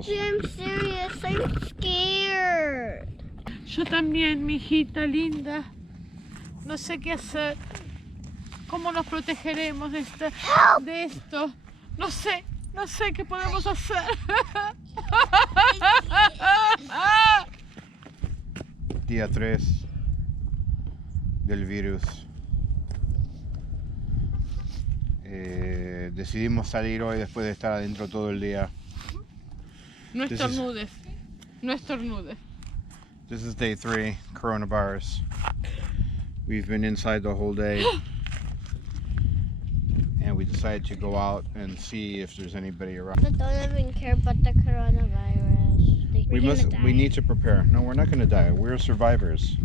cortos. I'm serious. I'm scared. Yo también, mi hijita linda. No sé qué hacer. ¿Cómo nos protegeremos de esto? No sé qué podemos hacer. Día 3 del virus. Decidimos salir hoy después de estar adentro todo el día. No estornudes. No estornudes. This is day 3, coronavirus. We've been inside the whole day. And we decided to go out and see if there's anybody around. But don't even care about the coronavirus. We need to prepare. No, we're not going to die. We're survivors.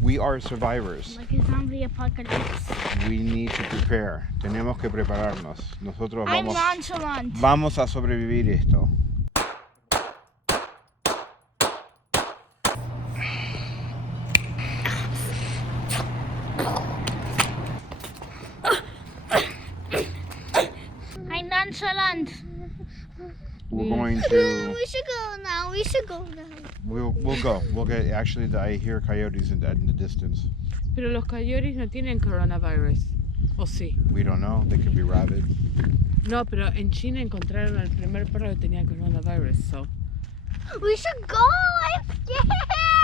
We are survivors. Like a zombie apocalypse. We need to prepare. Tenemos que prepararnos. Nosotros I'm nonchalant. vamos a sobrevivir esto. I'm nonchalant. We're going to. We should go now. We should go now. We'll go. We'll get. Actually, I hear coyotes in the distance. Pero los coyotes no tienen coronavirus. ¿O sí? We don't know. They could be rabid. No, pero en China encontraron al primer perro que tenía coronavirus. So. We should go. I'm scared.